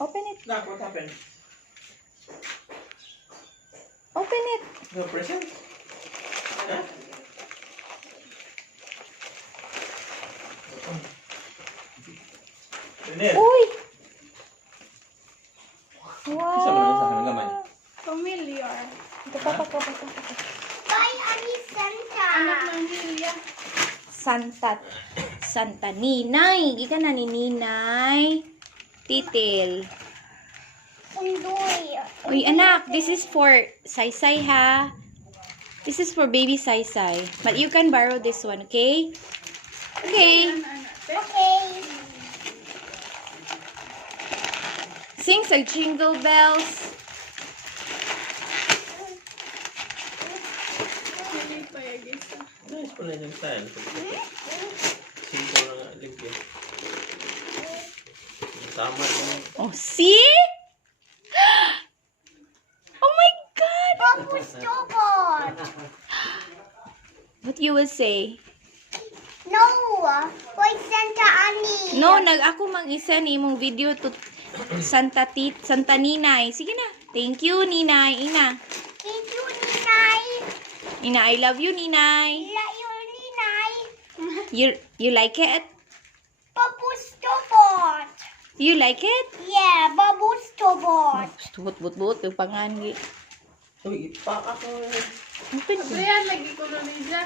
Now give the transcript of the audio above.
Open it. Nak, what happened? Open it. No present? Huh? Renel. Uy! Isa mo na sa akin, gamay. Wow! Familiar. Kapag. Bye, Ani Santa. Anak ng Lilia. Santa Ninay. Ika na ni Ninay. Titil. Sundoy. Uy, anak, this is for Saysay, ha? This is for baby Saysay. But you can borrow this one, okay? Okay. Okay. Sing sa jingle bells. Hindi pa yung isa. Nice pala yung style. Simple na nga, ligyan. Tama yung... Oh, see? Oh my God! Papu stupid. What you will say? No. Why Santa Ani? No, ako mang-isa ni imong video to Santa Ninay. Sige na. Thank you, Ninay. Ina. Thank you, Ninay. Ina, I love you, Ninay. Like you, Ninay. You like it? Papu stupid. You like it? Yeah, Babu stupid. But yung pangan. Uy, ipak ako. Open. Ayan, lagi ko na nila.